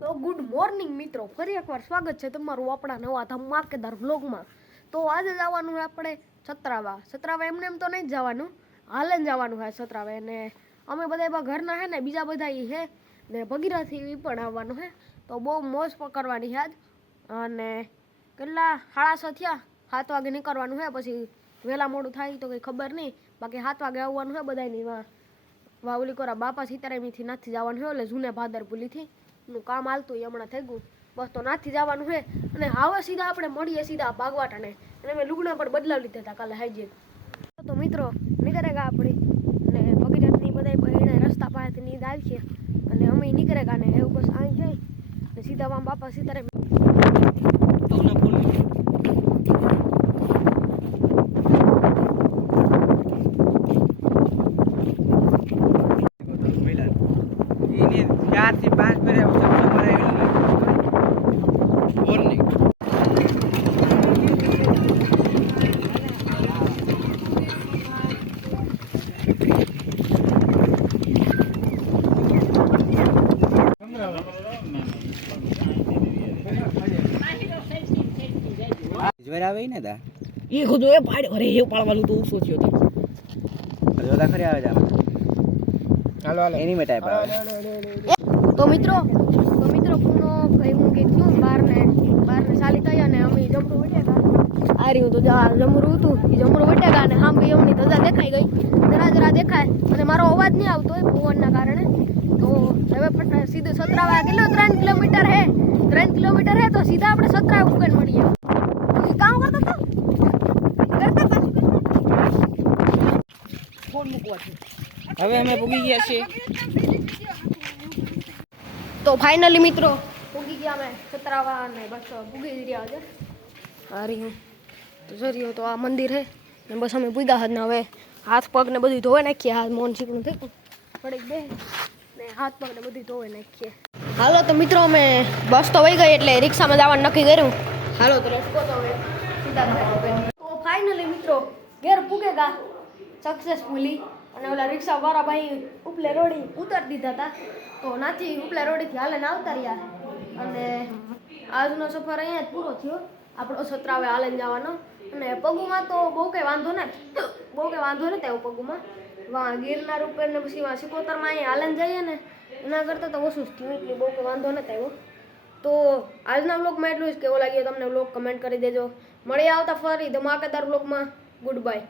તો good morning મિત્રો, ફરી એકવાર સ્વાગત છે તમારું આપણા નવા ધમાકેદાર વ્લોગમાં। તો આજે જવાનું છે આપણે સતરાવા એમને એમ તો નહીં જવાનું, હાલે જવાનું છે સતરાવે। ને અમે બધા ઘરના છે ને બીજા બધા છે ને ભગીરથી પણ આવવાનું છે, તો બહુ મોજ કરવાની છે આજ। અને કેટલા 6:30 થયા, 7 વાગે નીકળવાનું છે, પછી વહેલા મોડું થાય તો કંઈ ખબર નહીં, બાકી 7 વાગે આવવાનું છે બધાની વાવલી કોરા બાપા સીતારામથી નાથી જવાનું છે, એટલે જૂને ભાદરપુલીથી નું કામ હાલતું એ હમણાં થઈ ગયું, બસ તો નાથી જવાનું છે। અને હવે સીધા આપણે મળીએ સીધા ભાગવાટાને, અને મેં લુગડા પણ બદલાવી લીધા હતા કાલે હાઈજે। તો મિત્રો નીકળેગા આપણી અને ભગીરથની બધા એને રસ્તા પાસેથી નીંદ આવી છે, અને અમે નીકળેગા ને એવું બસ આવી જાય ને સીધા આમ બાપા સીતારામ આવે ને તા એ ખુદ એ પાડ અરે એ પાડવાનું તો ઓછો થયો તો જોતા ખરી આવે જા હાલો હાલો એની ટાઈપ આવે। તો મિત્રો પૂનો કઈ હું કે ક્યું બાર ને સાલી થયા ને અમે જમરૂ વટ્યા આ રહ્યું તો જમરૂ હતું એ જમરૂ વટ્યા ને આમ ભાઈ અમની ધજા દેખાઈ ગઈ, જરા દેખાય, અને મારો અવાજ નહીં આવતો હોય પવનના કારણે। તો હવે સીધું સતરાવા કેટલો 3 કિલોમીટર હે, 3 કિલોમીટર હે, તો સીધા આપણે સતરાવા ઉગન મળીએ। કામ કરતો તો ફોન મૂકવા છે। હવે અમે પૂગી ગયા છીએ। તો ફાઇનલી મિત્રો પૂગી ગયા અમે સતરાવા અને બસ પૂગી રહ્યા છે આ રહ્યું તો જરીયો તો આ મંદિર છે ને બસ અમે પૂગ્યા જ ને હવે હાથ પગ ને બધું ધોઈ નાખીએ। હાથ મોન ચીકણું થઈ ગયું થોડીક બે ને હાથ પગ ને બધું ધોઈ નાખીએ। હાલો તો મિત્રો અમે બસ તો વહી ગઈ એટલે રિક્ષામાં જવાનું નક્કી કર્યું। હાલો તો રસ્તો તો હવે સીધા તો ફાઇનલી મિત્રો ઘેર પૂગેગા સક્સેસફુલી, અને ઓલા રિક્ષા વાળા ભાઈ ઉપલે રોડી ઉતારી દીધા હતા, તો નાથી ઉપલે રોડીથી હાલે આવતા રહ્યા। અને આજનો સફર અહીંયા જ પૂરો થયો આપણો સતરાવે હાલે જવાનો। અને પગુમાં તો બહુ કંઈ વાંધો નથી આવ્યો પગુમાં, ગિરનાર ઉપર ને પછી સિકોતરમાં અહીંયા હાલે જઈએ ને એના કરતાં તો ઓછું જ થયું, એટલે બહુ કંઈ વાંધો નથી આવ્યો। તો આજના વ્લોગમાં એટલું જ, કેવો લાગ્યો તમને વ્લોગ કમેન્ટ કરી દેજો। મળી આવતા ફરી ધમાકેદાર વ્લોગમાં, ગુડ બાય।